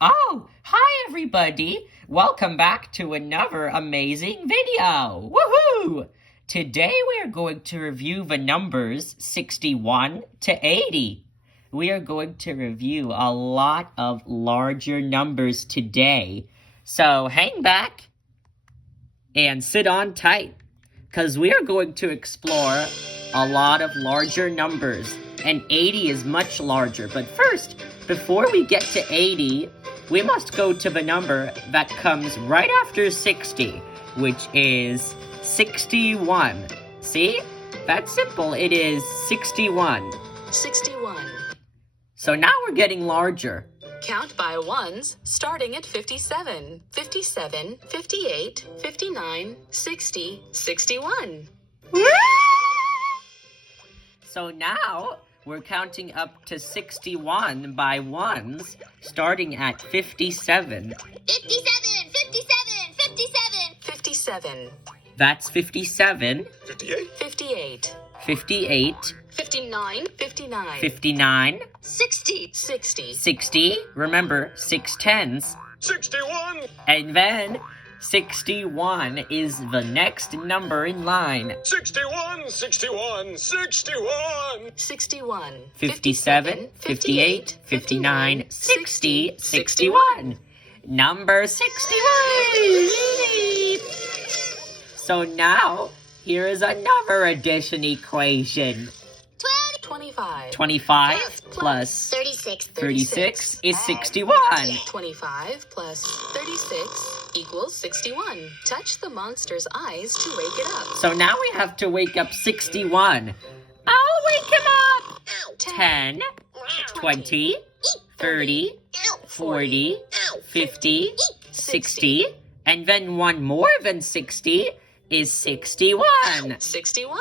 Oh, hi everybody! Welcome back to another amazing video! Woohoo! Today we are going to review the numbers 61 to 80. We are going to review a lot of larger numbers today. So hang back and sit on tight, because we are going to explore a lot of larger numbers. And 80 is much larger. But first, before we get to 80, we must go to the number that comes right after 60, which is 61. See? That's simple. It is 61. 61. So now we're getting larger. Count by ones, starting at 57, 57, 58, 59, 60, 61. So now we're counting up to 61 by ones, starting at 57. 57, 57, 57. 57, That's 57. 58, 58, 58. 59, 59, 59. 60. 60, 60. Remember, 6 tens. 61, And then 61 is the next number in line. 61, 61, 61. 61, 57, 58, 59, 60, 61. Number 61! So now, here is another addition equation. 25, 25 plus 36 is 61. 25 plus 36 equals 61. Touch the monster's eyes to wake it up. So now we have to wake up 61. I'll wake him up! 10, 20, 30, 40, 50, 60, and then one more than 60 is 61. 61.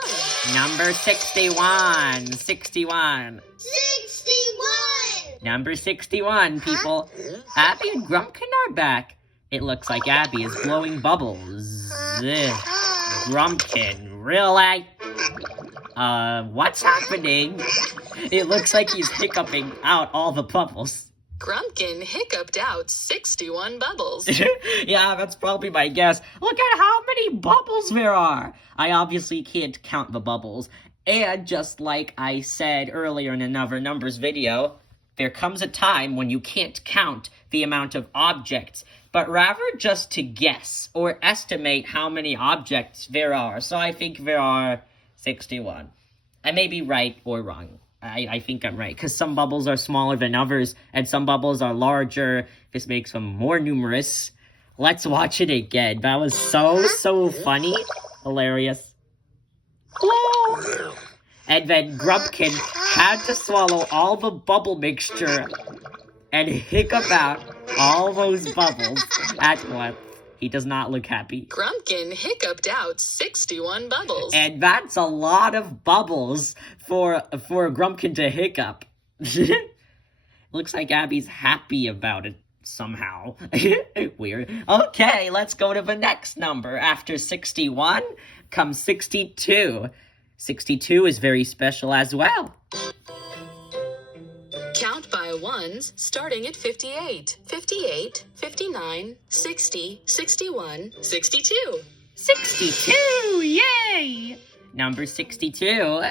Number 61. 61. 61. Number 61, people. Abby and Grumpkin are back. It looks like Abby is blowing bubbles. Ugh. Grumpkin, really? What's happening? It looks like he's hiccuping out all the bubbles. Grumpkin hiccuped out 61 bubbles. Yeah, that's probably my guess. Look at how many bubbles there are. I obviously can't count the bubbles. And just like I said earlier in another numbers video, there comes a time when you can't count the amount of objects, but rather just to guess or estimate how many objects there are. So I think there are 61. I may be right or wrong. I think I'm right, because some bubbles are smaller than others, and some bubbles are larger. This makes them more numerous. Let's watch it again. That was so funny. Hilarious. And then Grumpkin had to swallow all the bubble mixture and hiccup out all those bubbles at once. He does not look happy. Grumpkin hiccuped out 61 bubbles. And that's a lot of bubbles for Grumpkin to hiccup. Looks like Abby's happy about it somehow. Weird. Okay, let's go to the next number. After 61 comes 62. 62 is very special as well. Count by ones, starting at 58, 58, 59, 60, 61, 62. 62! Yay! Number 62.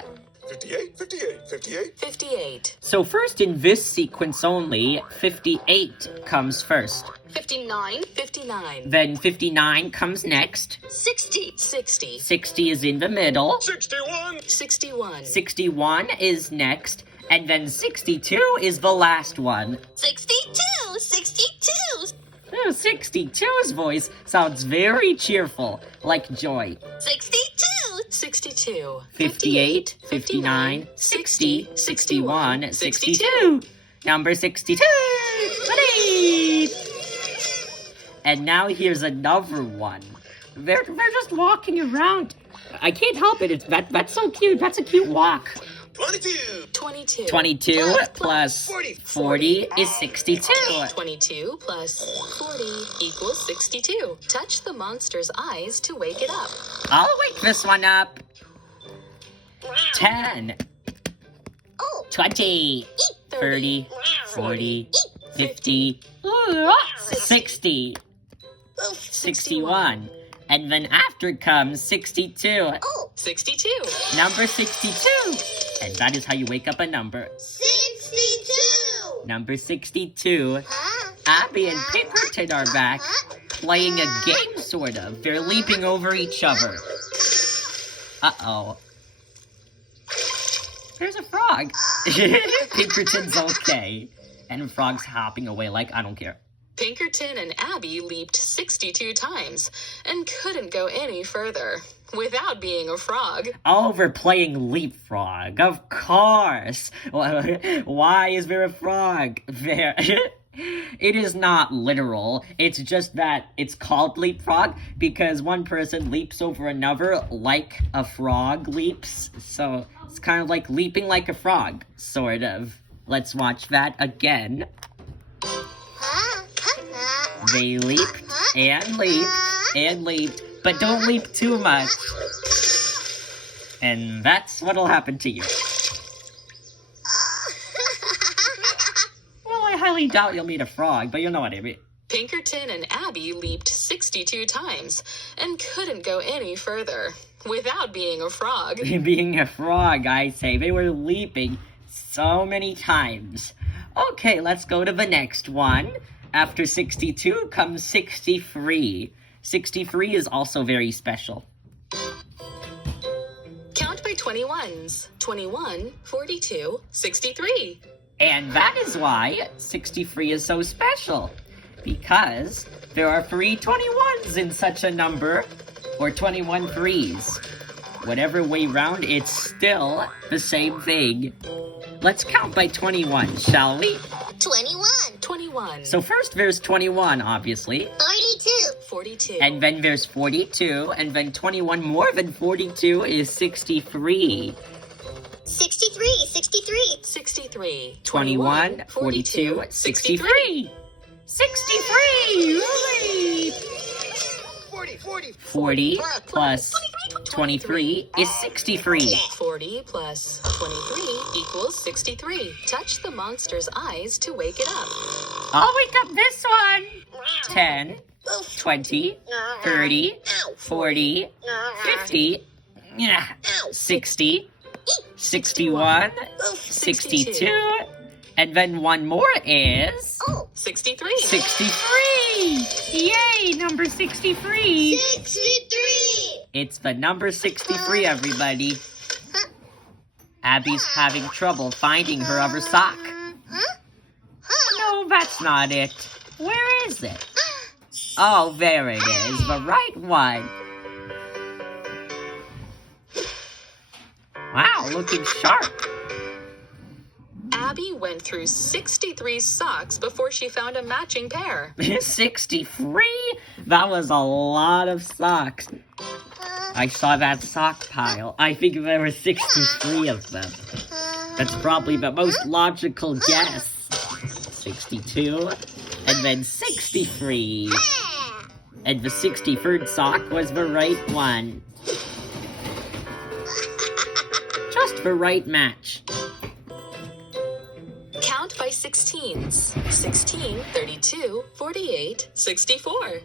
58, 58, 58. 58, So first in this sequence only, 58 comes first. 59, 59, Then 59 comes next. 60. 60, 60 is in the middle. 61, 61, 61 is next. And then 62 is the last one. 62. 62. Oh, 62's voice sounds very cheerful, like joy. 62. 62, 58, 59, 60, 61, 62. Number 62. Hooray! And now here's another one. They're just walking around. I can't help it. That's so cute. That's a cute walk. 22, 22, 22 plus 40 is 62. 22 plus 40 equals 62. Touch the monster's eyes to wake it up. I'll wake this one up. 10, 20, 30, 40, 50. 60, Oh, 61. And then after comes 62. Oh, 62. Number 62. And that is how you wake up a number. 62. Number 62. Huh? Abby and Pinkerton are back, playing a game, sort of. They're leaping over each other. Uh-oh. There's a frog. Pinkerton's okay. And Frog's hopping away like, I don't care. Pinkerton and Abby leaped 62 times and couldn't go any further without being a frog. Oh, we're playing leapfrog. Of course. Why is there a frog there? It is not literal. It's just that it's called leapfrog because one person leaps over another like a frog leaps. So it's kind of like leaping like a frog, sort of. Let's watch that again. They leaped and leaped and leaped, but don't leap too much. And that's what'll happen to you. Well, I highly doubt you'll meet a frog, but you know what I mean. Pinkerton and Abby leaped 62 times and couldn't go any further without being a frog. Being a frog, I say. They were leaping so many times. Okay, let's go to the next one. After 62 comes 63. 63 is also very special. Count by 21s. 21, 42, 63. And that is why 63 is so special. Because there are 3 21s in such a number, or 21 threes. Whatever way round, it's still the same thing. Let's count by 21, shall we? 21. 21. So first there's 21, obviously. 42. 42. And then there's 42, and then 21 more than 42 is 63. 63. 63. 63. 21, 42, 63. 63! Hooray! 40 plus 23 is 63. 40 plus 23 equals 63. Touch the monster's eyes to wake it up. I'll wake up this one. 10, 20, 30, 40, 50, 60, 61, 62, and then one more is... Oh, 63. 63! Yay, number 63! 63. It's the number 63, everybody. Abby's having trouble finding her other sock. No, that's not it. Where is it? Oh, there it is, the right one. Wow, looking sharp. Abby went through 63 socks before she found a matching pair. 63? That was a lot of socks. I saw that sock pile. I think there were 63 of them. That's probably the most logical guess. 62, and then 63. And the 63rd sock was the right one. Just the right match. Count by 16s. 16, 32, 48, 64.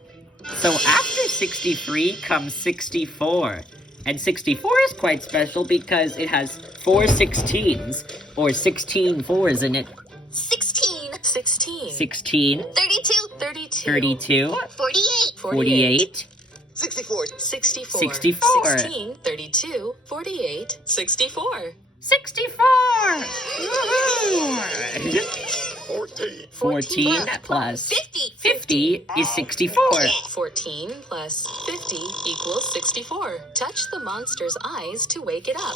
So after 63 comes 64. And 64 is quite special because it has 4 16s, or 16 fours in it. 16. 16. 16, 32. 32. 32, 48. 48, 64. 64. 64. 16, 32, 48, 64. 64! Woohoo! 14. 14 plus 50. 50 is 64. 14 plus 50 equals 64. Touch the monster's eyes to wake it up.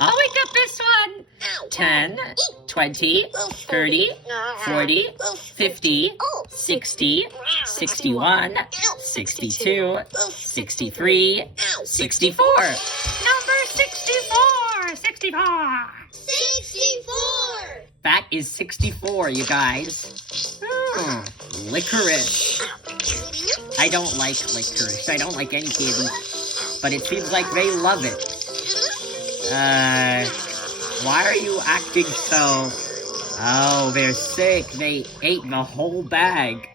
I'll wake up this one. 10, 20, 30, 40, 50, 60, 61, 62, 63, 64. Number 64! 64! 64. That is 64, you guys. Licorice. I don't like licorice. I don't like any candy. But it seems like they love it. Why are you acting so Oh, they're sick. They ate the whole bag.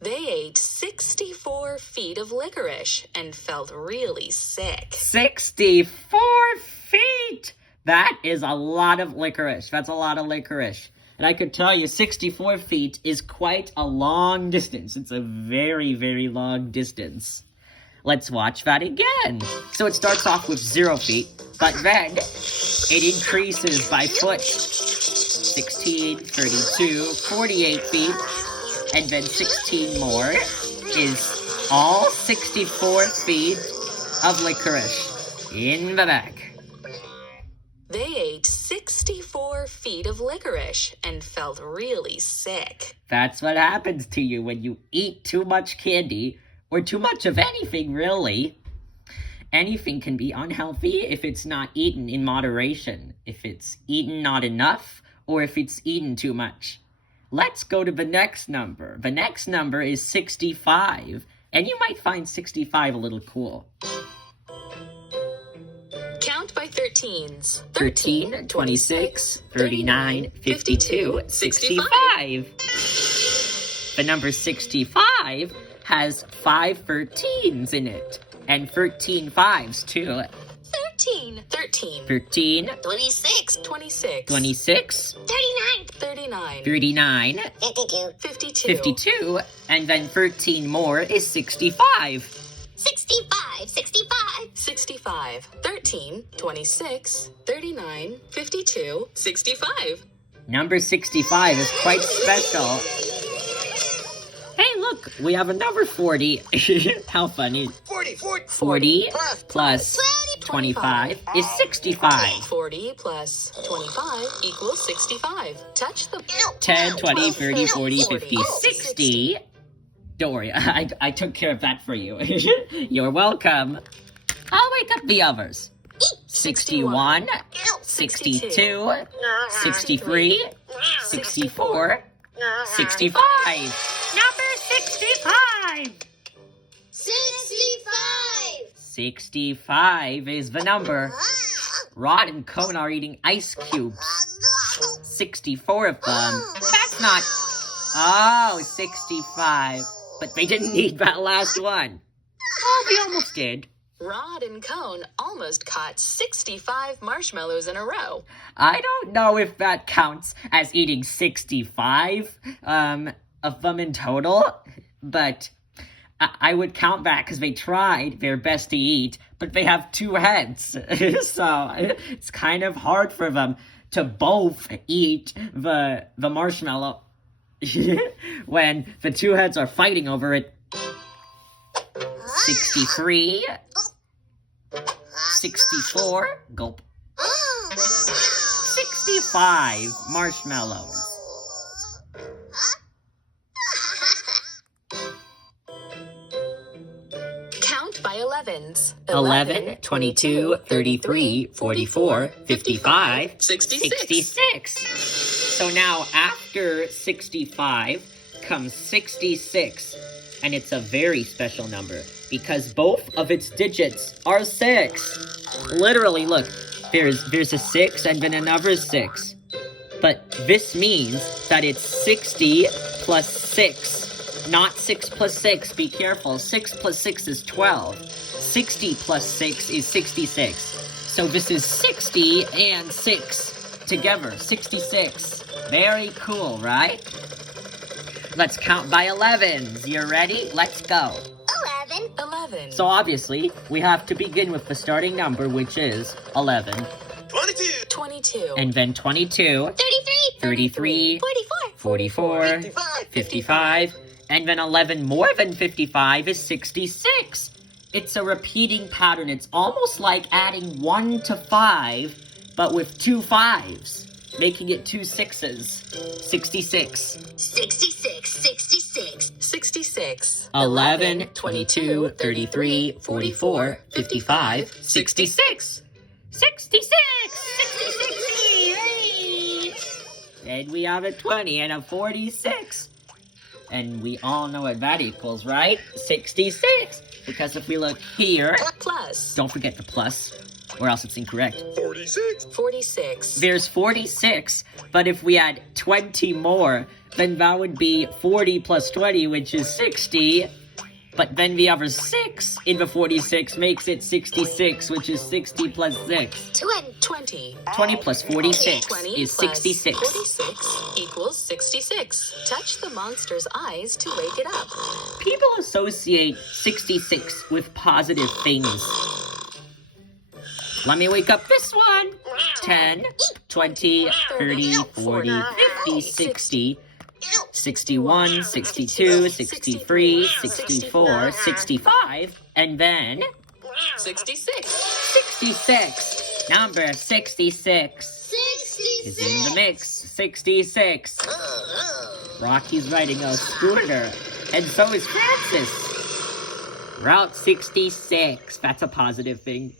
They ate 64 feet of licorice and felt really sick. 64 feet! That is a lot of licorice. That's a lot of licorice. And I could tell you 64 feet is quite a long distance. It's a very, very long distance. Let's watch that again. So it starts off with 0 feet, but then it increases by foot. 16, 32, 48 feet, and then 16 more is all 64 feet of licorice in the bag. They ate 64 feet of licorice and felt really sick. That's what happens to you when you eat too much candy, or too much of anything, really. Anything can be unhealthy if it's not eaten in moderation, if it's eaten not enough, or if it's eaten too much. Let's go to the next number. The next number is 65, and you might find 65 a little cool. Count by 13s. 13, 26, 39, 52, 65. The number 65 has 5 13s in it, and 13 5s too. 13. 13, 13, 26. 26, 26, 39. 39, 39, 52. 52, 52, and then 13 more is 65. 65. 65. 65, 13, 26, 39, 52, 65. Number 65 is quite special. Hey, look, we have another 40. How funny. 40, 40. 40 plus 25 is 65. 40 plus 25 equals 65. Touch the 10, 20, 30, 40, 50, 40, 60. Don't worry, I took care of that for you. You're welcome. I'll wake up the others. 61, 62, 63, 64, 65. Number 65. 65. 65 is the number. Rod and Cone are eating ice cubes. 64 of them. That's not... Oh, 65. But they didn't eat that last one. Oh, they almost did. Rod and Cone almost caught 65 marshmallows in a row. I don't know if that counts as eating 65 of them in total, but I would count that because they tried their best to eat, but they have 2 heads, so it's kind of hard for them to both eat the marshmallow when the 2 heads are fighting over it. 63, 64, gulp. 65 marshmallows. Count by 11s. 11, 22, 33, 44, 55, 66. 66. So now after 65 comes 66. And it's a very special number because both of its digits are 6. Literally, look, there's a 6 and then another 6. But this means that it's 60 plus 6. Not 6 plus 6, be careful. 6 plus 6 is 12. 60 plus 6 is 66. So this is 60 and 6 together, 66. Very cool, right? Let's count by 11s. You ready? Let's go. 11. 11. So obviously, we have to begin with the starting number, which is 11. 22. 22. And then 22, 33. 33, 44. 44, 55. 55, and then 11 more than 55 is 66. It's a repeating pattern. It's almost like adding 1 to 5, but with 2 5s, making it 2 6s. 66. 66. 66. 66. 11, 22, 33, 44, 55, 66. 66! 66! Hey! And we have a 20 and a 46. And we all know what that equals, right? 66. Because if we look here, Plus. don't forget the plus. or else it's incorrect. 46. 46. There's 46, but if we add 20 more, then that would be 40 plus 20, which is 60. But then the other 6 in the 46 makes it 66, which is 60 plus 6. 20. 20 plus 46 20 is plus 66. 46 equals 66. Touch the monster's eyes to wake it up. People associate 66 with positive things. Let me wake up this one. 10, 20, 30, 40, 50, 60, 61, 62, 63, 64, 65, and then 66. 66. Number 66 is in the mix. 66. Rocky's riding a scooter, and so is Francis. Route 66. That's a positive thing.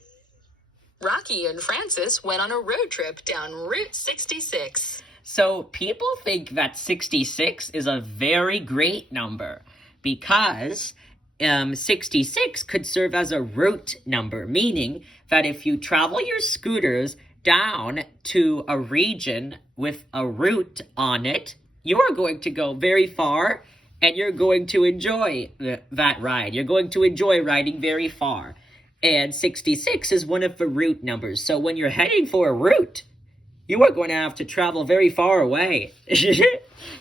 Rocky and Francis went on a road trip down Route 66. So people think that 66 is a very great number because 66 could serve as a route number, meaning that if you travel your scooters down to a region with a route on it, you are going to go very far and you're going to enjoy that ride. You're going to enjoy riding very far. And 66 is one of the route numbers. So when you're heading for a route, you are going to have to travel very far away.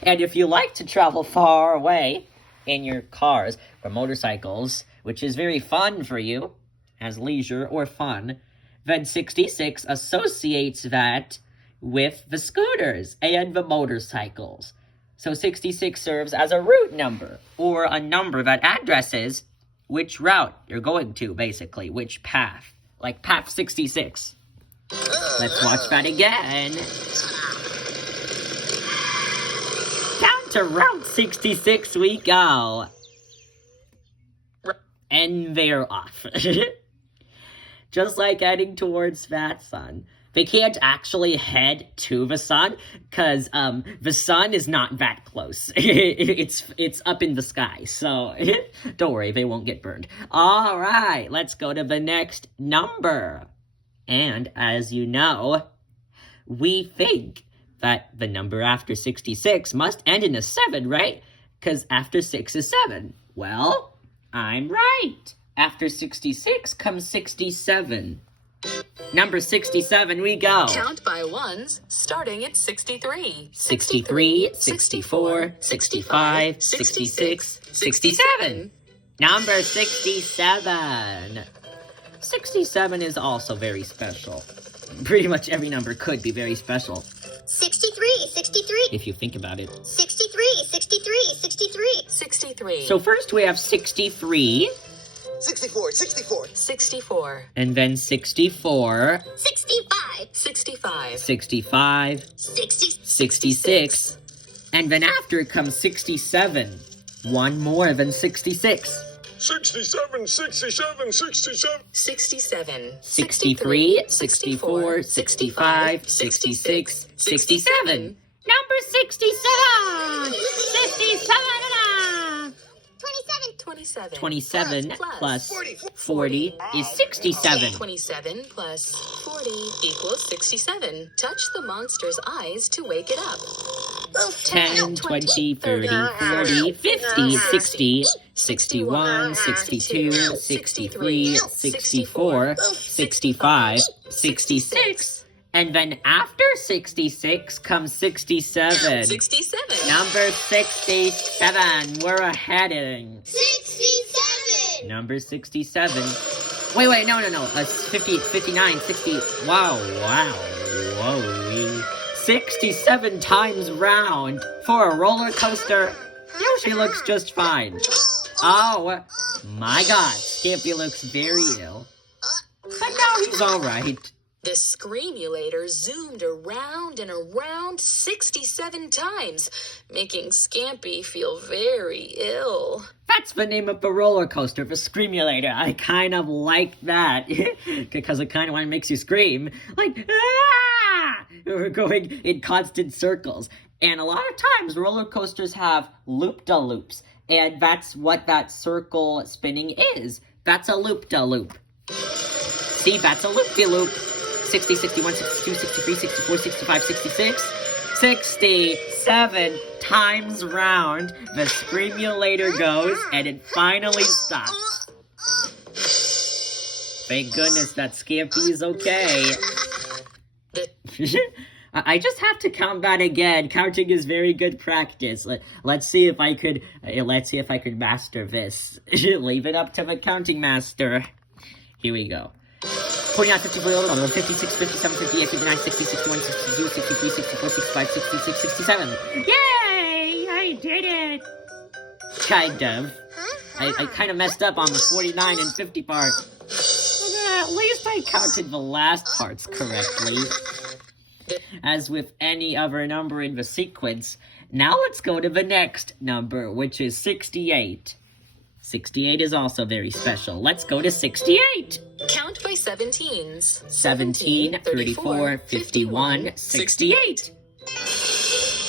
And if you like to travel far away in your cars or motorcycles, which is very fun for you, as leisure or fun, then 66 associates that with the scooters and the motorcycles. So 66 serves as a route number, or a number that addresses which route you're going to, basically, which path. Like path 66. Let's watch that again. Down to Route 66 we go. And they're off. Just like heading towards that sun. They can't actually head to the sun, because the sun is not that close. It's up in the sky, so don't worry, they won't get burned. All right, let's go to the next number. And as you know, we think that the number after 66 must end in a 7, right? Because after 6 is 7. Well, I'm right. After 66 comes 67. Number 67 we go. Count by ones, starting at 63. 63, 64, 65, 66, 67. Number 67. 67 is also very special. Pretty much every number could be very special 63, 63, if you think about it. 63, 63, 63. 63. So first we have 63, 64. 64. 64. and then 64, 65, 65. 65, 60, 66, and then after comes 67. One more than 66. 67. 67. 67. 67. 63, 64, 65, 66, 67. Number 67! 67! 27, 27. 27 plus 40 is 67. 27 plus 40 equals 67. Touch the monster's eyes to wake it up. 10, 20, 30, 40, 50, 60, 61, 62, 63, 64, 65, 66. And then after 66 comes 67. 67. Number 67, we're heading. 67. Number 67. Wait, no. 50, 59, 60. Wow. Whoa. 67 times round for a roller coaster. Yoshi looks just fine. Oh, my God. Stampy looks very ill. But now he's alright. The Screamulator zoomed around and around 67 times, making Scampy feel very ill. That's the name of the roller coaster, the Screamulator. I kind of like that, because it kind of makes you scream. Like, ah! We're going in constant circles. And a lot of times, roller coasters have loop-de-loops. And that's what that circle spinning is. That's a loop-de-loop. See, that's a loop-de-loop. 60, 61, 62, 63, 64, 65, 66, 67 times round. The screamulator goes, and it finally stops. Thank goodness that Scampy is okay. I just have to count that again. Counting is very good practice. Let's see if I could master this. Leave it up to the counting master. Here we go. 49, 54, 56, 57, 58, 59, 60, 61, 62, 63, 64, 65, 66, 67. Yay! I did it! Kind of. I kind of messed up on the 49 and 50 part. But at least I counted the last parts correctly. As with any other number in the sequence, now let's go to the next number, which is 68. 68 is also very special. Let's go to 68. Count by 17s. 17, 34, 51, 68.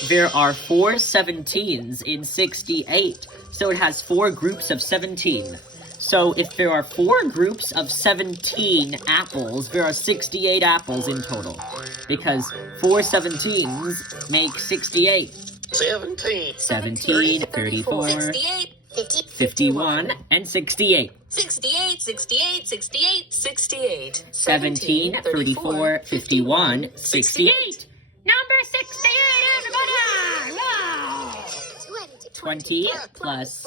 There are 4 17s in 68, so it has 4 groups of 17. So if there are 4 groups of 17 apples, there are 68 apples in total. Because 4 17s make 68. 17, 34, 68. 51, and 68. 68, 68, 68, 68. 17, 34, 51, 68. Number 68, everybody! Wow! 20 plus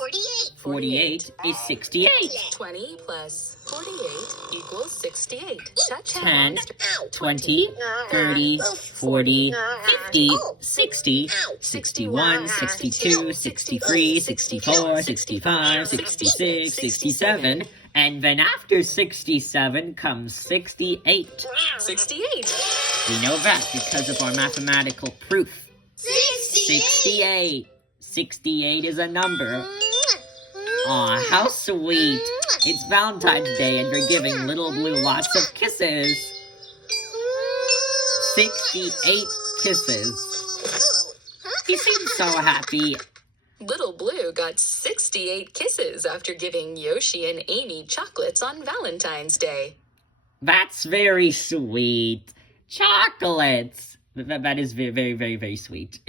48 is 68. 20 plus 48 equals 68. 10, 20, 30, 40, 50, 60, 61, 62, 63, 64, 65, 66, 67, and then after 67 comes 68. 68. We know that because of our mathematical proof. 68. 68 is a number. Aw, how sweet. It's Valentine's Day and you're giving Little Blue lots of kisses. 68 kisses. He seems so happy. Little Blue got 68 kisses after giving Yoshi and Amy chocolates on Valentine's Day. That's very sweet. Chocolates. That is very, very, very, very sweet.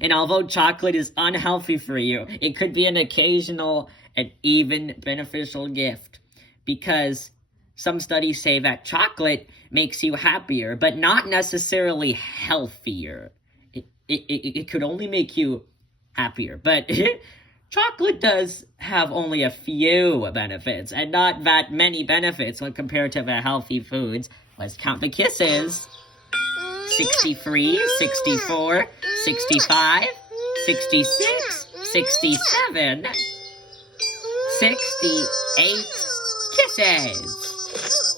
And although chocolate is unhealthy for you, it could be an occasional and even beneficial gift. Because some studies say that chocolate makes you happier, but not necessarily healthier. It could only make you happier. But chocolate does have only a few benefits, and not that many benefits when compared to the healthy foods. Let's count the kisses. 63, 64, 65, 66, 67, 68 kisses.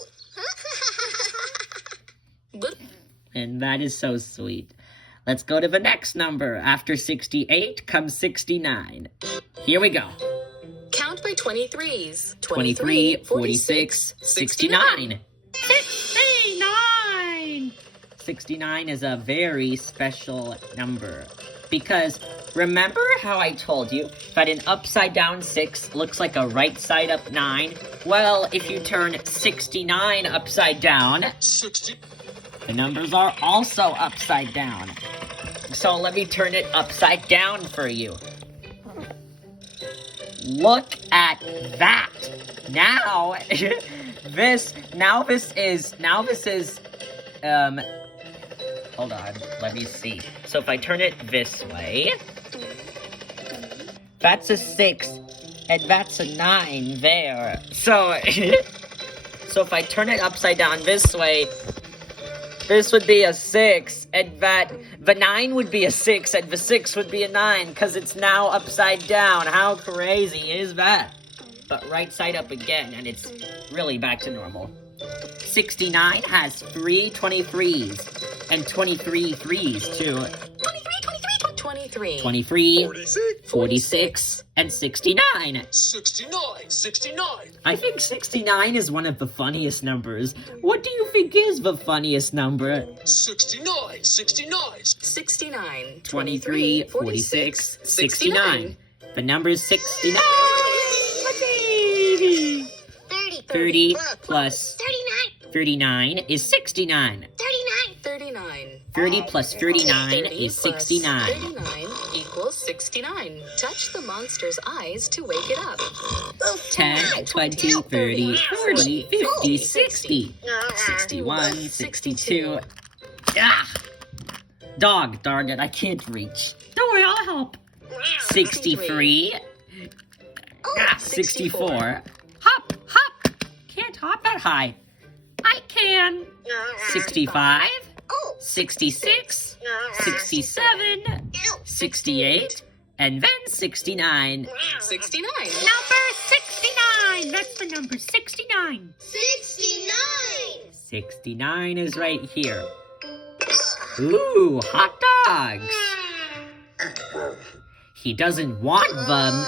And that is so sweet. Let's go to the next number. After 68 comes 69. Here we go. Count by 23s. 23, 46, 69. 69 is a very special number. Because remember how I told you that an upside down 6 looks like a right side up 9? Well, if you turn 69 upside down, 60. the numbers are also upside down. So let me turn it upside down for you. Look at that. Now, this is, hold on, let me see. So if I turn it this way, that's a 6, and that's a 9 there. So, so if I turn it upside down this way, this would be a 6, and the 9 would be a 6, and the 6 would be a 9, because it's now upside down. How crazy is that? But right side up again, and it's really back to normal. 69 has 3 23s, and 23 threes too. 23. 23, 46. 46, and 69. 69. I think 69 is one of the funniest numbers. What do you think is the funniest number? 69. 69. 23, 46, 69. The number is 69. 30 plus 39 is 69. 39. 30 plus 39 30 is plus 69. 39 equals 69. Touch the monster's eyes to wake it up. 10, 20, 30, 40, 50, 60. 61, 62. Ah! Dog, darn it, I can't reach. Don't worry, I'll help. 63. Ah, 64. Hop, hop. Can't hop that high. I can. 65. 66. 67. 68. And then 69. 69. Number 69! That's the number 69. 69. 69 is right here. Ooh, hot dogs. He doesn't want them.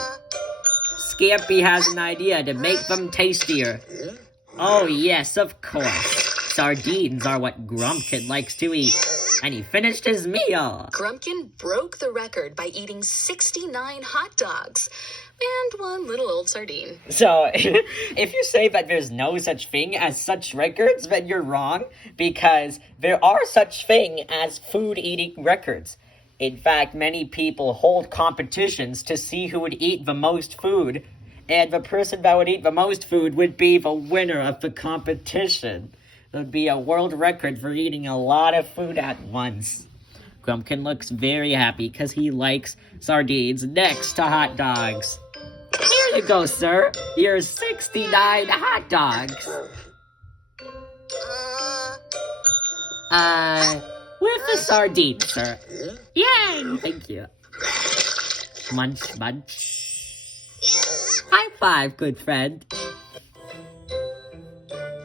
Scampy has an idea to make them tastier. Oh yes, of course. Sardines are what Grumpkin likes to eat. And he finished his meal. Grumpkin broke the record by eating 69 hot dogs and one little old sardine. So, if you say that there's no such thing as such records, then you're wrong, because there are such thing as food eating records. In fact, many people hold competitions to see who would eat the most food, and the person that would eat the most food would be the winner of the competition. It would be a world record for eating a lot of food at once. Grumpkin looks very happy because he likes sardines next to hot dogs. Here you go, sir. Here's 69 hot dogs. With the sardines, sir. Yay! Thank you. Munch, munch. High five, good friend.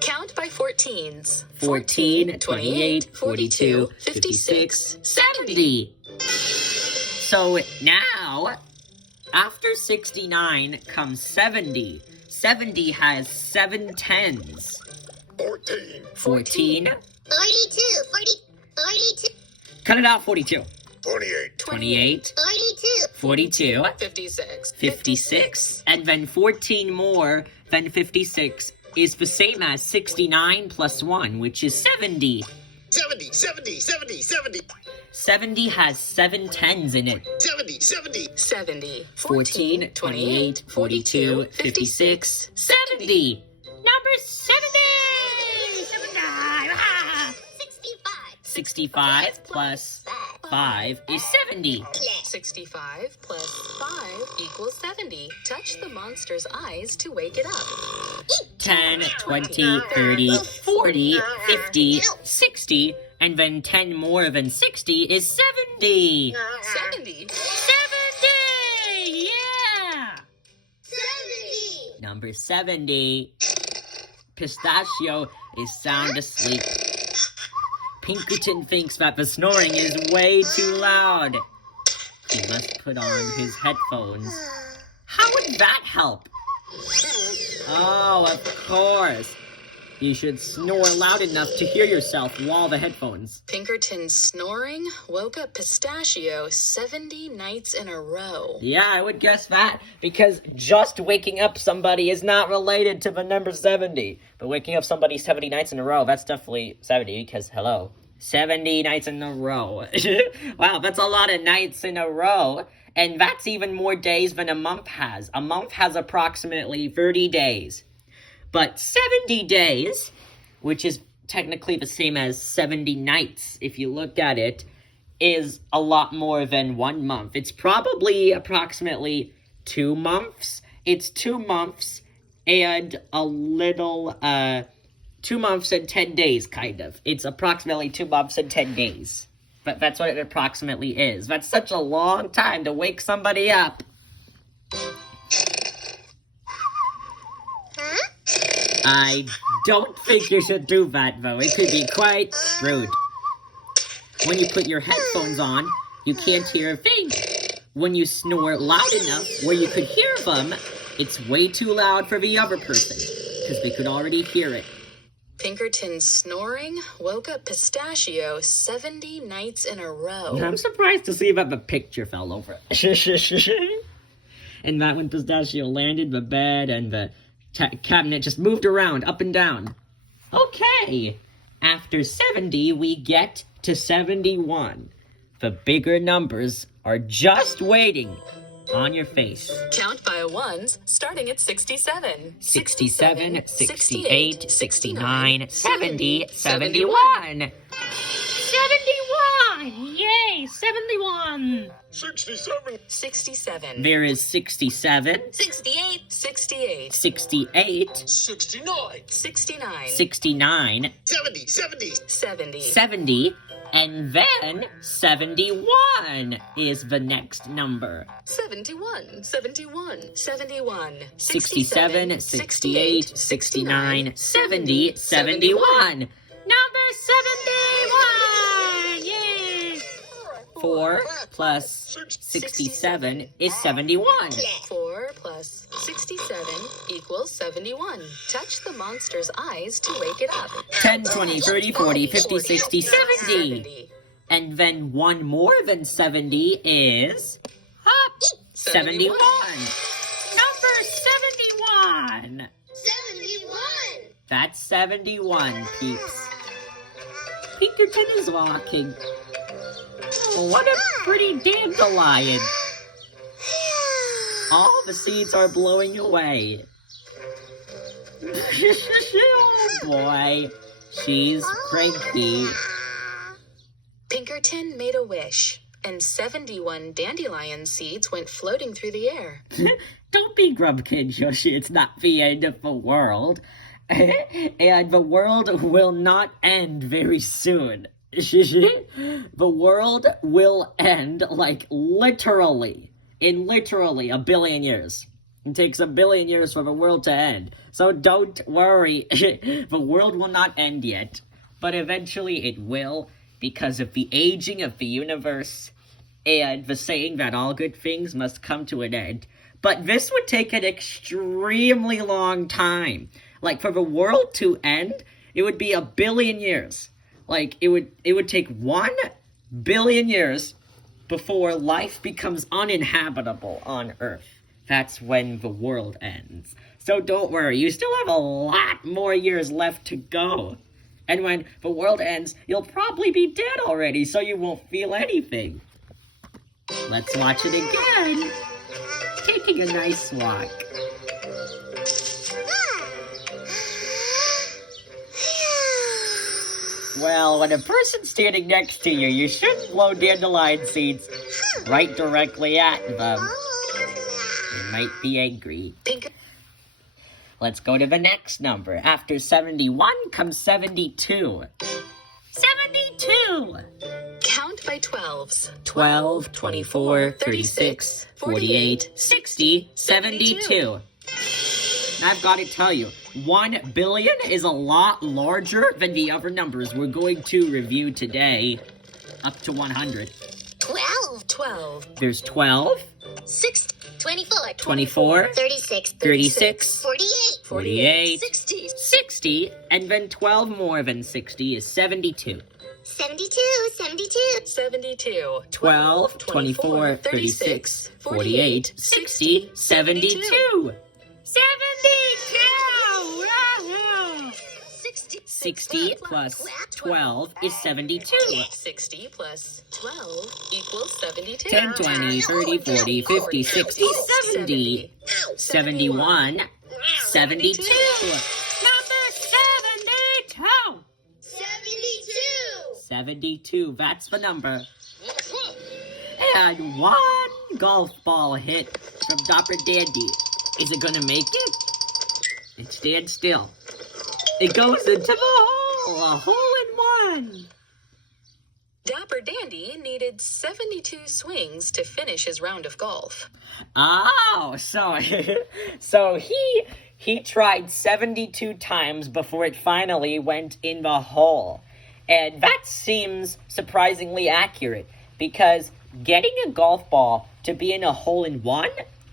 Count by 14s. 14, 28, 42, 56, 70. So now, after 69 comes 70. 70 has 7 tens. 14. 14. 42. 42. Cut it out, 42. 28. 28. 42. 42. 56. 56. And then 14 more than 56 is the same as 69 plus 1, which is 70. 70. 70. 70. 70. 70 has 7 tens in it. 70. 70. 70. 14, 28, 42, 56, 70. Number 70! 79! Ah! 65. 65 plus 5 is 70. 65 plus 5 equals 70. Touch the monster's eyes to wake it up. 10, 20, 30, 40, 50, 60, and then 10 more than 60 is 70. 70. 70! Yeah! 70. Number 70. Pistachio is sound asleep. Pinkerton thinks that the snoring is way too loud. He must put on his headphones. How would that help? Oh, of course. You should snore loud enough to hear yourself while the headphones. Pinkerton's snoring woke up Pistachio 70 nights in a row. Yeah, I would guess that, because just waking up somebody is not related to the number 70. But waking up somebody 70 nights in a row, that's definitely 70, because, hello, 70 nights in a row. Wow, that's a lot of nights in a row. And that's even more days than a month has. A month has approximately 30 days. But 70 days, which is technically the same as 70 nights, if you look at it, is a lot more than 1 month. It's probably approximately 2 months. It's 2 months and a little, 2 months and 10 days, kind of. It's approximately 2 months and 10 days. But that's what it approximately is. That's such a long time to wake somebody up. I don't think you should do that, though. It could be quite rude. When you put your headphones on, you can't hear a thing. When you snore loud enough where you could hear them, it's way too loud for the other person, because they could already hear it. Pinkerton's snoring woke up Pistachio 70 nights in a row. I'm surprised to see that the picture fell over. And that when Pistachio landed, the bed and the cabinet just moved around, up and down. Okay, Okay. After 70, we get to 71. The bigger numbers are just waiting on your face. Count by ones starting at 67. 67, 68, 69, 70, 71. 71! Yay! 71! 67. 67. There is 67, 68. 68. 68, 69. 69. 69, 70. 70. 70. 70, and then 71 is the next number. 71. 71. 71. 67, 68, 69, 70, 71. Number 71! Yay! 4 plus 67 is 71. 4 plus 67 equals 71. Touch the monster's eyes to wake it up. 10, 20, 30, 40, 50, 60, 70. 70. And then one more than 70 is... Hop! 71. Number 71. 71. That's 71, peeps. Pinkerton is walking. What a pretty dandelion. All the seeds are blowing away. Oh boy, she's cranky. Pinkerton made a wish, and 71 dandelion seeds went floating through the air. Don't be Grumpkin, Yoshi. It's not the end of the world. And the world will not end very soon. The world will end, like, literally. In literally a billion years. It takes a billion years for the world to end. So don't worry. The world will not end yet. But eventually it will, because of the aging of the universe and the saying that all good things must come to an end. But this would take an extremely long time. Like, for the world to end, it would be a billion years. Like, it would take 1 billion years before life becomes uninhabitable on Earth. That's when the world ends. So don't worry, you still have a lot more years left to go. And when the world ends, you'll probably be dead already, so you won't feel anything. Let's watch it again. Taking a nice walk. Well, when a person's standing next to you, you shouldn't blow dandelion seeds right directly at them. They might be angry. Let's go to the next number. After 71 comes 72. 72! Count by 12s. 12, 24, 36, 48, 60, 72. And I've got to tell you, 1 billion is a lot larger than the other numbers we're going to review today, up to 100. 12. 12. There's 12, 6. 24. 24, 36. 36, 48. 48, 60. 60, and then 12 more than 60 is 72. 72. 72. 72. 12, 24, 36, 48, 60, 72. 72! 60 plus 12 is 72. 60 plus 12 equals 72. 10, 20, 30, 40, 50, 60, 70. 71, 72. Number 72! 72. 72, that's the number. And 1 golf ball hit from Dapper Dandy. Is it gonna make it? It stands still. It goes into the hole! A hole in 1! Dapper Dandy needed 72 swings to finish his round of golf. Oh, so he tried 72 times before it finally went in the hole. And that seems surprisingly accurate, because getting a golf ball to be in a hole in 1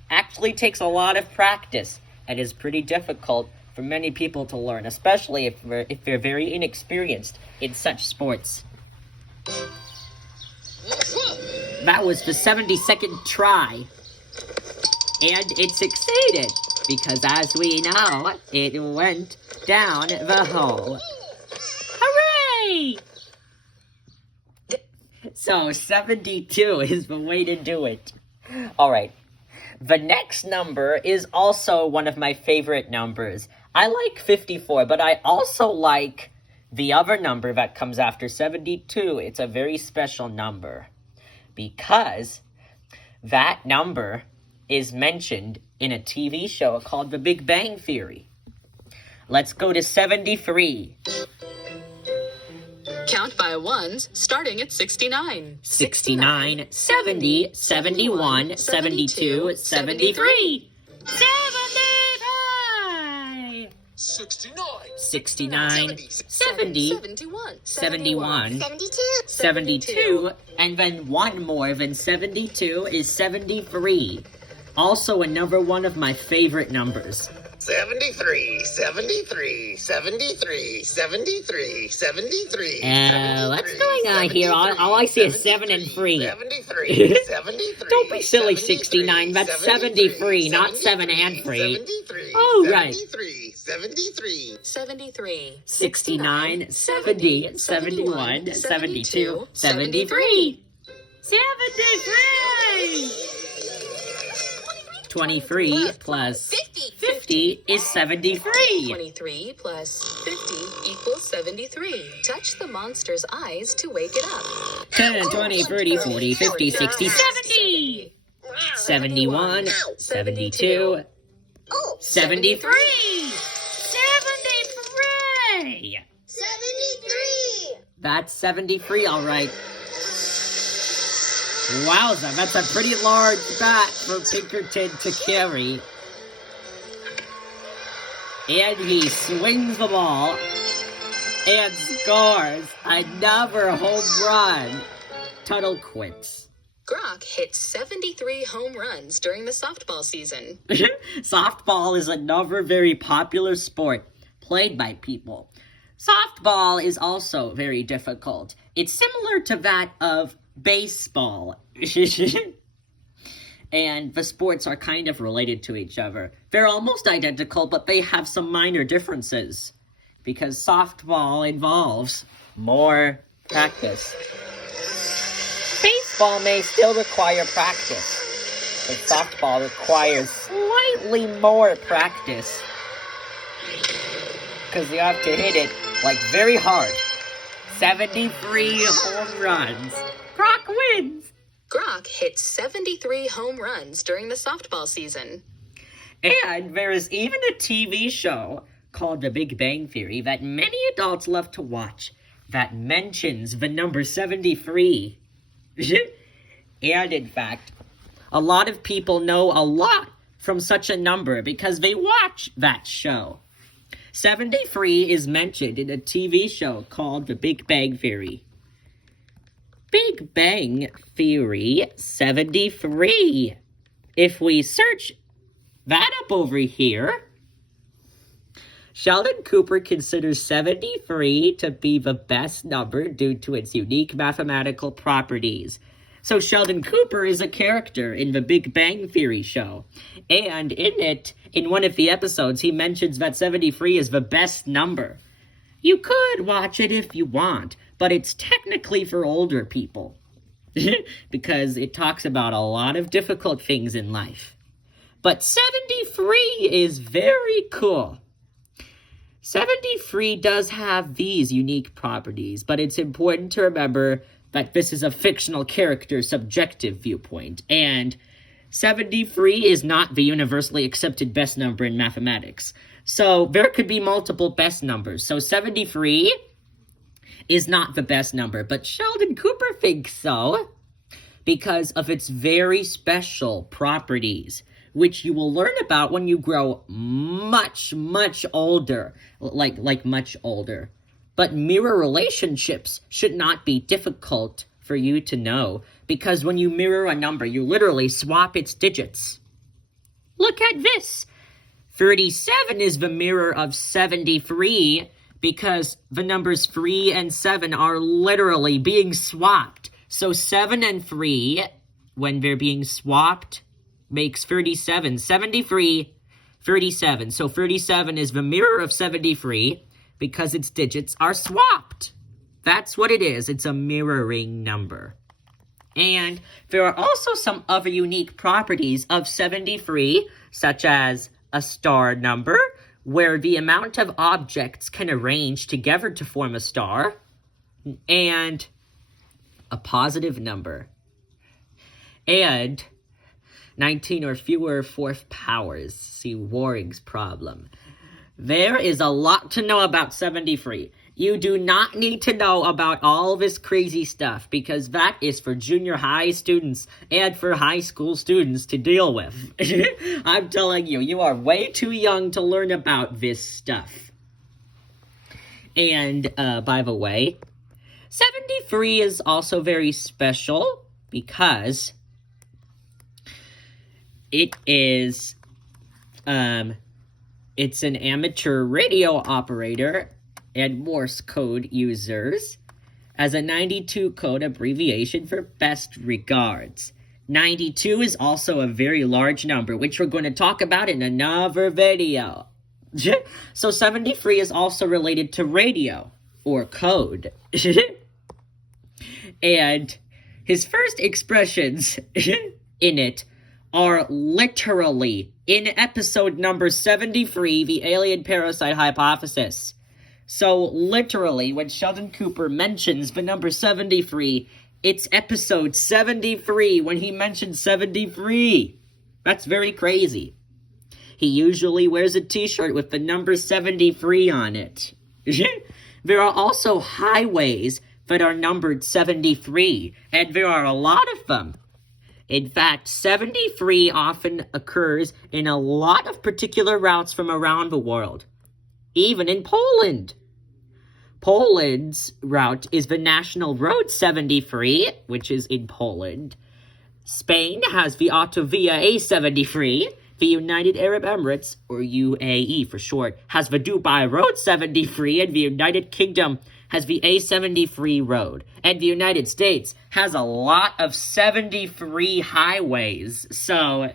actually takes a lot of practice and is pretty difficult for many people to learn, especially if they're very inexperienced in such sports. That was the 72nd try. And it succeeded, because as we know, it went down the hole. So 72 is the way to do it. All right. The next number is also one of my favorite numbers. I like 54, but I also like the other number that comes after 72. It's a very special number because that number is mentioned in a TV show called The Big Bang Theory. Let's go to 73. Count by ones, starting at 69. 69, 70, 71, 72, 73. 75! 69. 69, 70, 71. 71, 72. 72, and then one more than 72 is 73. Also another one of my favorite numbers. 73, 73, 73, 73, 73. What's going on here? All I see is 7 and 3. 73, 73. Don't be silly, 69. That's 73, not 7 and 3. 73. Oh, right. 73, 73. 73. 69, 70, 71, 72, 73. 73! 23 plus 50 is 73. 23 plus 50 equals 73. Touch the monster's eyes to wake it up. 10, 20, 30, 40, 50, 60, 70. 71, 72, Oh, 73. 73! 73. That's 73, all right. Wowza, that's a pretty large bat for Pinkerton to carry. And he swings the ball and scores another home run. Tuttle quits. Grok hit 73 home runs during the softball season. Softball is another very popular sport played by people. Softball is also very difficult. It's similar to that of baseball. And the sports are kind of related to each other. They're almost identical, but they have some minor differences. Because softball involves more practice. Baseball may still require practice, but softball requires slightly more practice. Because you have to hit it, like, very hard. 73 home runs. Grok wins! Grok hit 73 home runs during the softball season. And there is even a TV show called The Big Bang Theory that many adults love to watch that mentions the number 73. And in fact, a lot of people know a lot from such a number because they watch that show. 73 is mentioned in a TV show called The Big Bang Theory. Big Bang Theory 73. If we search that up over here, Sheldon Cooper considers 73 to be the best number due to its unique mathematical properties. So Sheldon Cooper is a character in the Big Bang Theory show. And in it, in one of the episodes, he mentions that 73 is the best number. You could watch it if you want, but it's technically for older people. Because it talks about a lot of difficult things in life. But 73 is very cool. 73 does have these unique properties, but it's important to remember that this is a fictional character's subjective viewpoint, and 73 is not the universally accepted best number in mathematics. So there could be multiple best numbers. So 73 is not the best number, but Sheldon Cooper thinks so because of its very special properties, which you will learn about when you grow much, much older, like much older. But mirror relationships should not be difficult for you to know, because when you mirror a number, you literally swap its digits. Look at this. 37 is the mirror of 73, because the numbers 3 and 7 are literally being swapped. So 7 and 3, when they're being swapped, makes 37. 73, 37. So 37 is the mirror of 73 because its digits are swapped. That's what it is. It's a mirroring number. And there are also some other unique properties of 73, such as a star number, where the amount of objects can arrange together to form a star, and a positive number, and 19 or fewer fourth powers. See Waring's problem. There is a lot to know about 73. You do not need to know about all this crazy stuff, because that is for junior high students and for high school students to deal with. I'm telling you, you are way too young to learn about this stuff. And, by the way, 73 is also very special because it is, it's an amateur radio operator and Morse code users as a 92 code abbreviation for best regards. 92 is also a very large number, which we're going to talk about in another video. So 73 is also related to radio, or code. And his first expressions in it are literally in episode number 73, the alien parasite hypothesis. So, literally, when Sheldon Cooper mentions the number 73, it's episode 73 when he mentions 73. That's very crazy. He usually wears a t-shirt with the number 73 on it. There are also highways that are numbered 73, and there are a lot of them. In fact, 73 often occurs in a lot of particular routes from around the world. Even in Poland. Poland's route is the National Road 73, which is in Poland. Spain has the Autovia A73. The United Arab Emirates, or UAE for short, has the Dubai Road 73, and the United Kingdom has the A73 road. And the United States has a lot of 73 highways. So,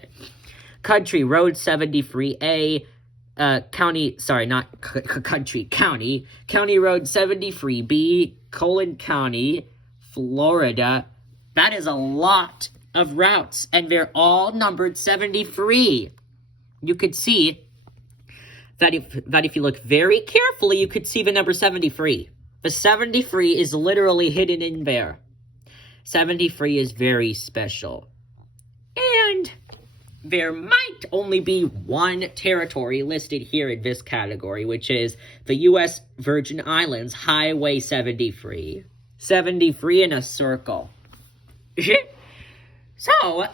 Country Road 73A, County Road 73B, County, Florida. That is a lot of routes, and they're all numbered 73. You could see that if you look very carefully, you could see the number 73. The 73 is literally hidden in there. 73 is very special. And there might only be one territory listed here in this category, which is the U.S. Virgin Islands Highway 73. 73 in a circle. So,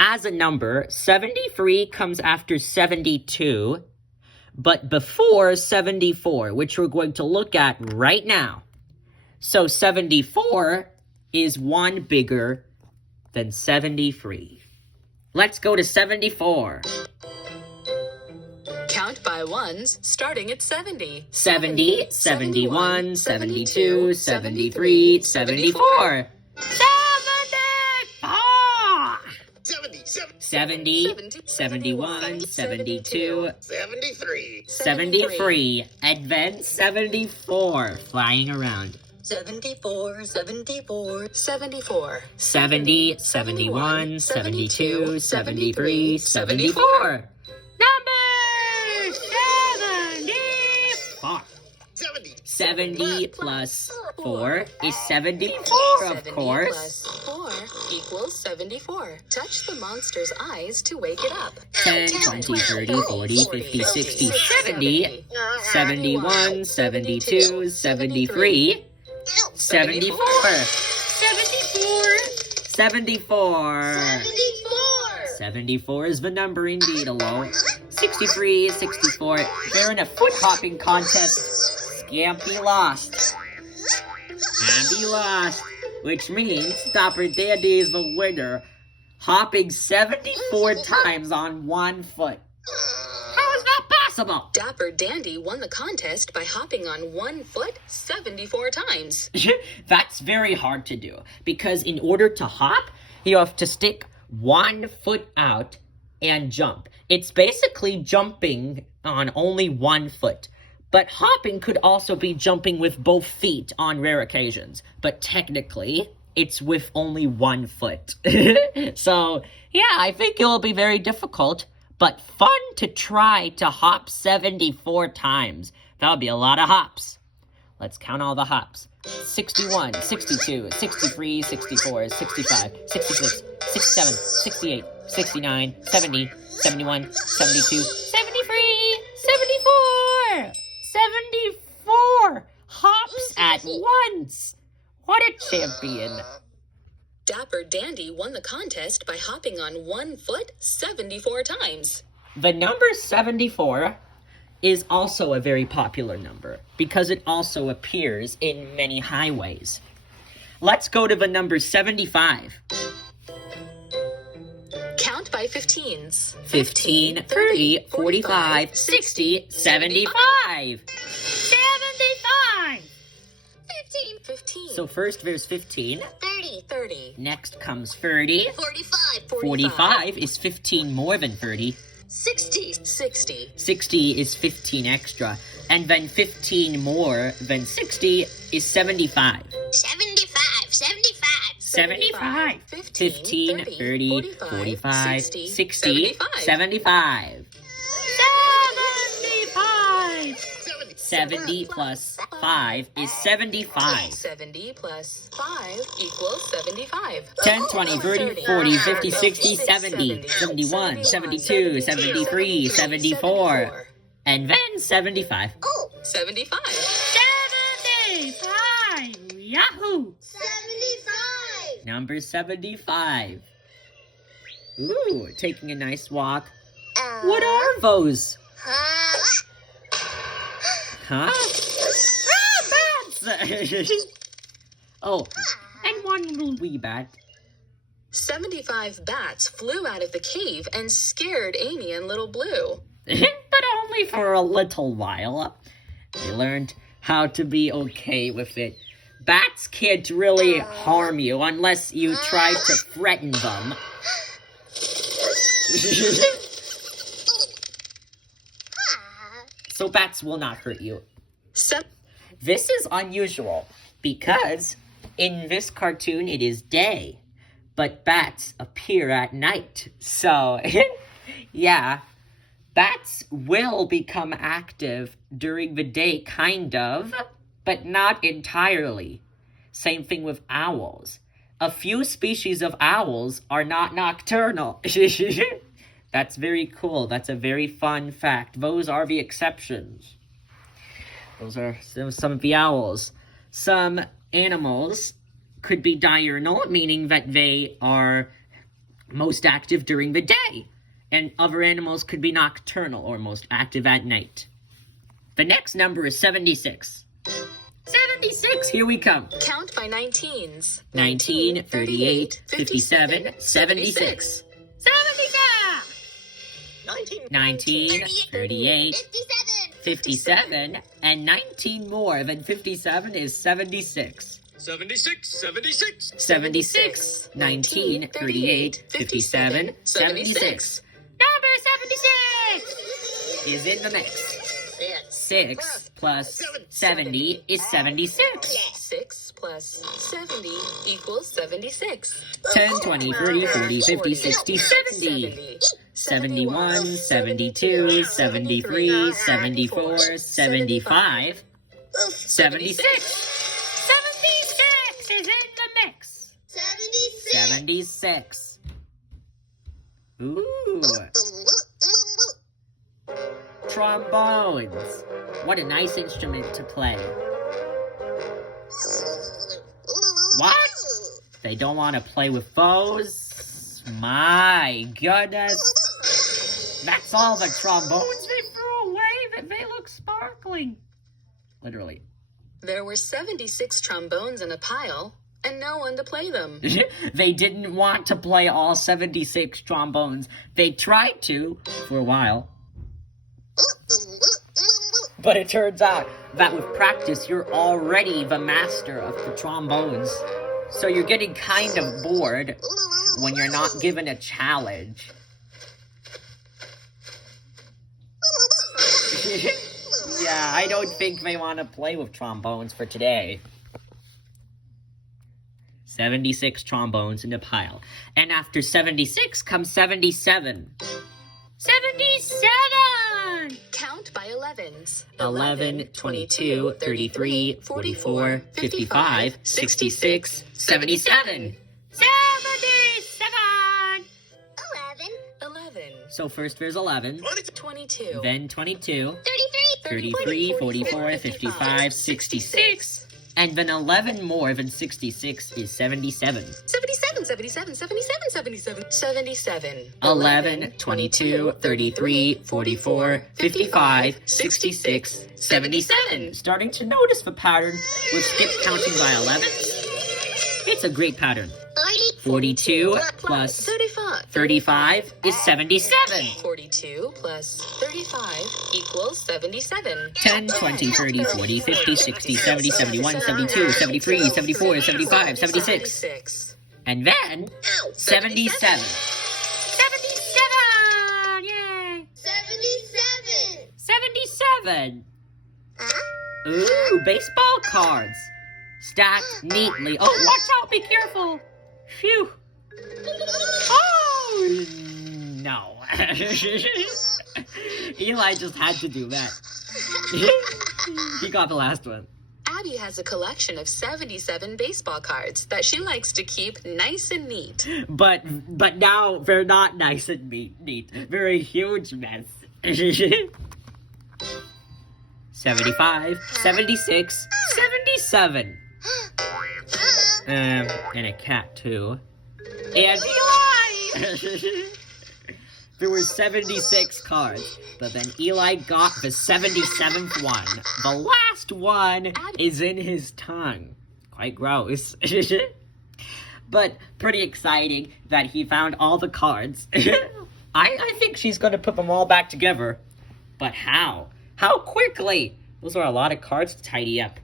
as a number, 73 comes after 72, but before 74, which we're going to look at right now. So, 74 is one bigger than 73. Let's go to 74. Count by ones, starting at 70. 70, 71, 72, 73, 74. 70, 71, 72, 73. 73, and then 74, flying around. 74, 74. 74. 70, 71, 72, 73, 74. Number 74. 70 plus 4 is 74, of 70 course. plus 4 equals 74. Touch the monster's eyes to wake it up. 10, 20, 30, 40, 50, 60, 70, 71, 72, 73, 74, 74, 74 is the number indeed, alone. 63, 64, they're in a foot hopping contest. Scampy lost. Abby lost, which means Dapper Dandy is the winner, hopping 74 times on one foot. How is that possible? Dapper Dandy won the contest by hopping on one foot 74 times. That's very hard to do, because in order to hop, you have to stick one foot out and jump. It's basically jumping on only one foot. But hopping could also be jumping with both feet on rare occasions. But technically, it's with only 1 foot. So, yeah, I think it will be very difficult, but fun to try to hop 74 times. That'll be a lot of hops. Let's count all the hops. 61, 62, 63, 64, 65, 66, 67, 68, 69, 70, 71, 72, 73, 74! 74 hops at once! What a champion! Dapper Dandy won the contest by hopping on 1 foot 74 times. The number 74 is also a very popular number because it also appears in many highways. Let's go to the number 75. Count by 15s. 15, 30, 45, 60, 75. 75! 15. So first there's 15. 30. Next comes 30. 45. 45 is 15 more than 30. 60. 60 is 15 extra. And then 15 more than 60 is 75. 75. 15, 30, 45, 60, 75. 70 plus 5 is 75. 70 plus 5 equals 75. 10, 20, 30, 40, 50, 60, 70, 71, 72, 73, 74. And then 75. 75. 75! Yahoo! 75. Number 75. Ooh, taking a nice walk. What are those? Huh? Bats! Oh, and one little wee bat. 75 bats flew out of the cave and scared Amy and Little Blue. But only for a little while. They learned how to be okay with it. Bats can't really harm you unless you try to threaten them. So bats will not hurt you. This is unusual because in this cartoon it is day, but bats appear at night. So, yeah, bats will become active during the day, kind of, but not entirely. Same thing with owls. A few species of owls are not nocturnal. That's very cool. That's a very fun fact. Those are the exceptions. Those are some of the owls. Some animals could be diurnal, meaning that they are most active during the day. And other animals could be nocturnal, or most active at night. The next number is 76. 76, here we come. Count by 19s. 19, 38, 57, 76. 19, 38, 57, and 19 more than 57 is 76. 76, 19, 38, 57, 76. Number 76 is in the mix. 6 plus 70 is 76. 6 plus 70 equals 76. 10, 20, 30, 40, 50, 60, 70. 71, 72, 73, 74, 75, 76. 76 is in the mix. 76. Ooh. Trombones. What a nice instrument to play. What? They don't want to play with those? My goodness. That's all the trombones they threw away? That they look sparkling. Literally. There were 76 trombones in a pile, and no one to play them. They didn't want to play all 76 trombones. They tried to for a while. But it turns out that with practice, you're already the master of the trombones. So you're getting kind of bored when you're not given a challenge. Yeah, I don't think they want to play with trombones for today. 76 trombones in a pile. And after 76 comes 77. 77! Count by 11s. 11, 22, 33, 44, 55, 66, 77. 77! 11. 11. So first there's 11, 22. then 22, 33. 33, 44, 55, 66. And then 11 more than 66 is 77. 77, 77, 77, 77, 77. 11, 22, 33, 44, 55, 66, 77. Starting to notice the pattern with skip counting by 11s. It's a great pattern. 42 plus 35. 35 is 77. 42 plus 35 equals 77. 10, 20, 30, 40, 50, 60, 70, 71, 72, 73, 74, 75, 76. And then 77. 77! Yay! 77. 77. Ooh, baseball cards. Stacked neatly. Oh, watch out, be careful. Phew. Oh, no. Eli just had to do that. He got the last one. Abby has a collection of 77 baseball cards that she likes to keep nice and neat. But now they're not nice and neat. They're a huge mess. 75, 76, 77. And a cat too. And Eli! There were 76 cards, but then Eli got the 77th one. The last one is in his tongue. Quite gross. But pretty exciting that he found all the cards. I think she's gonna put them all back together. But how? How quickly? Those are a lot of cards to tidy up.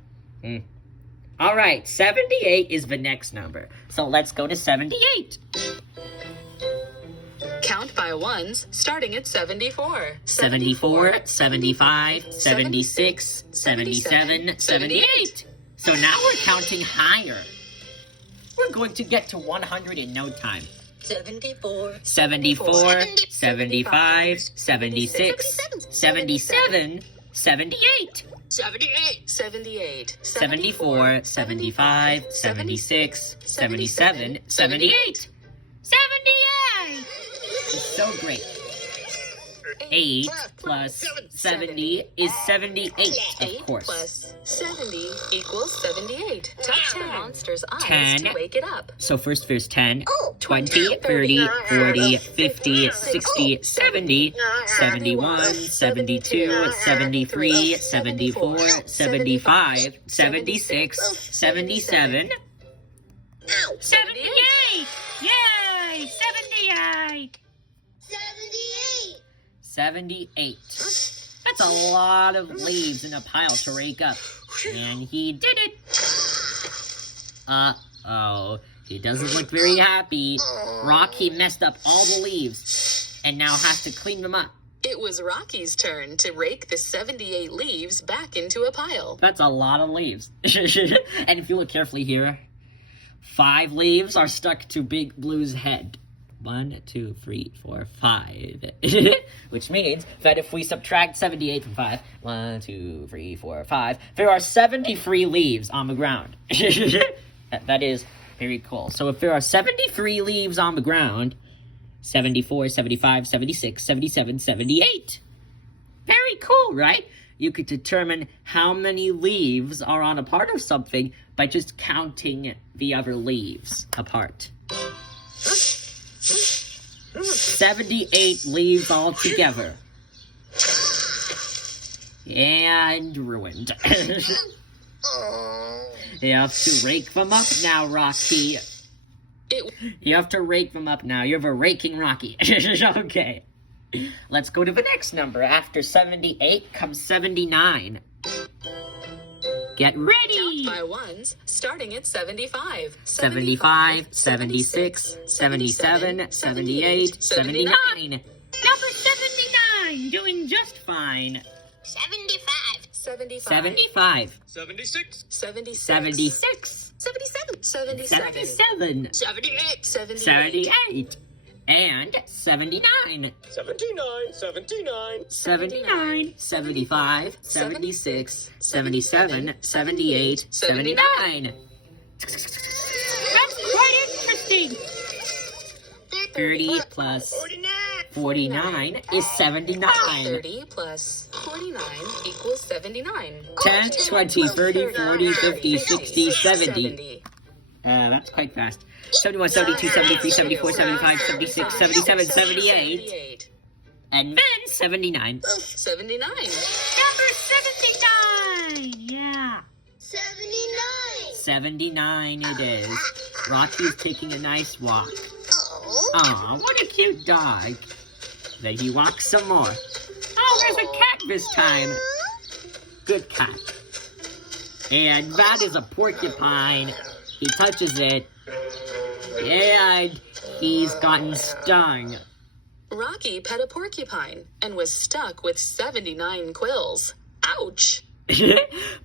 Alright, 78 is the next number. So let's go to 78. Count by ones, starting at 74. 74, 75, 76, 77, 78. So now we're counting higher. We're going to get to 100 in no time. 74. 74, 75, 76, 77, 78. 78. 78. 74, 75, 76, 77, 78. 78! It's so great. 8 plus 70 is 78, of 8 course. plus 70 equals 78. Tap the monster's eyes 10. to wake it up. So first there's 10, Oh, 20, 30, 40, 50, 60, 70, 71, 72, 73, 74, 75, 76, 77, Ow. 78! Yay! 78! 78. 78. That's a lot of leaves in a pile to rake up. And he did it! Uh-oh. He doesn't look very happy. Rocky messed up all the leaves and now has to clean them up. It was Rocky's turn to rake the 78 leaves back into a pile. That's a lot of leaves. And if you look carefully here, 5 leaves are stuck to Big Blue's head. 1, 2, 3, 4, 5. Which means that if we subtract 78 from 5, 1, 2, 3, 4, 5, there are 73 leaves on the ground. That is very cool. So if there are 73 leaves on the ground, 74, 75, 76, 77, 78. Very cool, right? You could determine how many leaves are on a part of something by just counting the other leaves apart. 78 leaves all together. And ruined. You have to rake them up now, Rocky. You have to rake them up now. You're the raking Rocky. Okay. Let's go to the next number. After 78 comes 79. Get ready! Count by ones, starting at 75. 75, 76, 77, 78, 79. Number 79, doing just fine. 75. 75. 75, 76. 76. 76, 77. 77. 78. 78. And 79. 79, 79. 79, 75, 76, 77, 78, 79. That's quite interesting. 30 plus 49 is 79. 30 plus 49 equals 79. 10, 20, 30, 40, 50, 60, 70. That's quite fast. 71, 72, 73, 74, 75, 76, 77, 78. And then 79. 79. Number 79! Yeah. 79. 79 it is. Rocky's taking a nice walk. Oh. Aw, what a cute dog. Then he walks some more. Oh, there's a cat this time. Good cat. And that is a porcupine. He touches it. And he's gotten stung. Rocky pet a porcupine and was stuck with 79 quills. Ouch!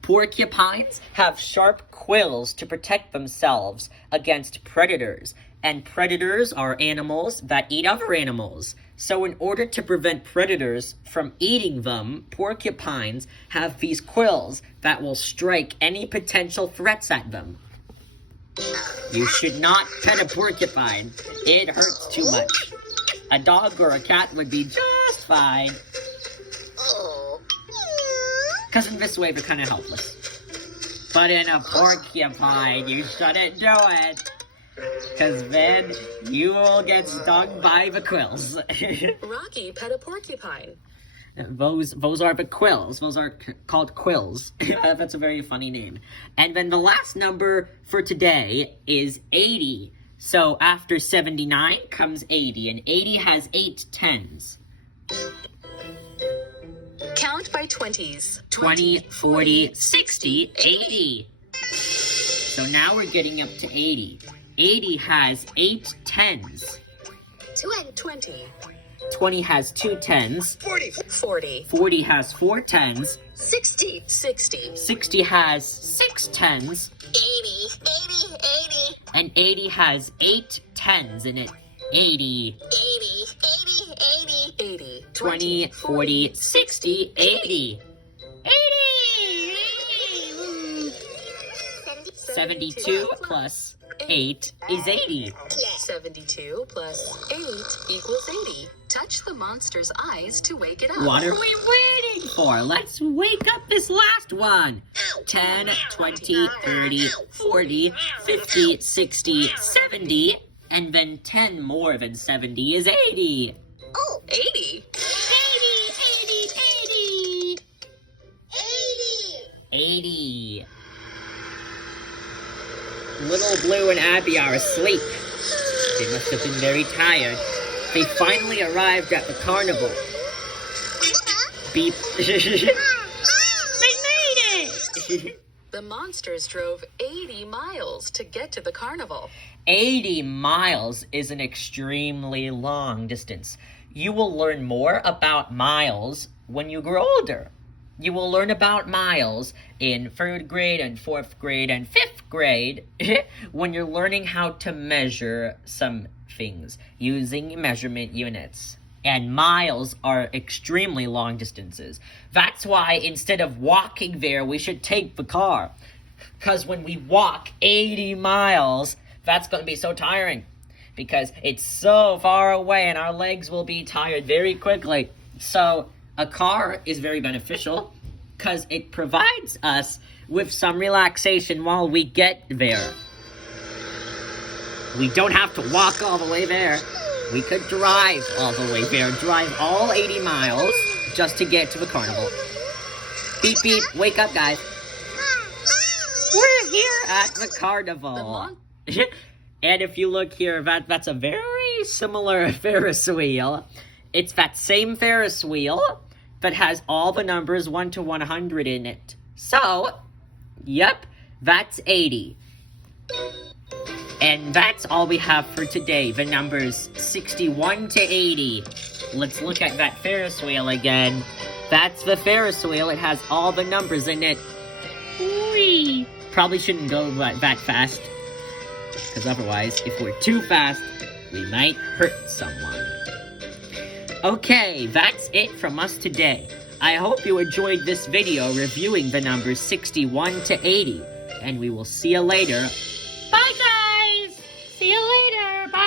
Porcupines have sharp quills to protect themselves against predators, and predators are animals that eat other animals. So in order to prevent predators from eating them, porcupines have these quills that will strike any potential threats at them. You should not pet a porcupine. It hurts too much. A dog or a cat would be just fine. Oh. Because in this way, they're kind of helpless. But in a porcupine, you shouldn't do it. Because then you will get stung by the quills. Rocky pet a porcupine. Those are the quills. Those are called quills. That's a very funny name. And then the last number for today is 80. So after 79 comes 80, and 80 has 8 tens. Count by 20s. 20, 40, 60, 80. So now we're getting up to 80. 80 has 8 tens. 20. 20 has 2 tens. 40. 40 has 4 tens. 60. 60 has 6 tens. 80. And 80 has 8 tens in it. 80. 80. 20, 40, 60, 80. 72 plus 8 is 80. 72 plus 8 equals 80. Touch the monster's eyes to wake it up. What are we waiting for? Let's wake up this last one. 10, 20, 30, 40, 50, 60, 70, and then 10 more than 70 is 80. Oh. 80. 80. Little Blue and Abby are asleep. They must have been very tired. They finally arrived at the carnival. Beep. They made it! The monsters drove 80 miles to get to the carnival. 80 miles is an extremely long distance. You will learn more about miles when you grow older. You will learn about miles in 3rd grade and 4th grade and 5th grade when you're learning how to measure some things using measurement units. And miles are extremely long distances. That's why instead of walking there, we should take the car. Because when we walk 80 miles, that's going to be so tiring. Because it's so far away and our legs will be tired very quickly. So a car is very beneficial because it provides us with some relaxation while we get there. We don't have to walk all the way there. We could drive all the way there. Drive all 80 miles just to get to the carnival. Beep, beep. Wake up, guys. We're here at the carnival. And if you look here, that's a very similar Ferris wheel. It's that same Ferris wheel that has all the numbers 1 to 100 in it. So, yep, that's 80. And that's all we have for today, the numbers 61 to 80. Let's look at that Ferris wheel again. That's the Ferris wheel. It has all the numbers in it. Whee! Probably shouldn't go that fast, because otherwise, if we're too fast, we might hurt someone. Okay, that's it from us today. I hope you enjoyed this video reviewing the numbers 61 to 80, and we will see you later. Bye, guys! See you later! Bye!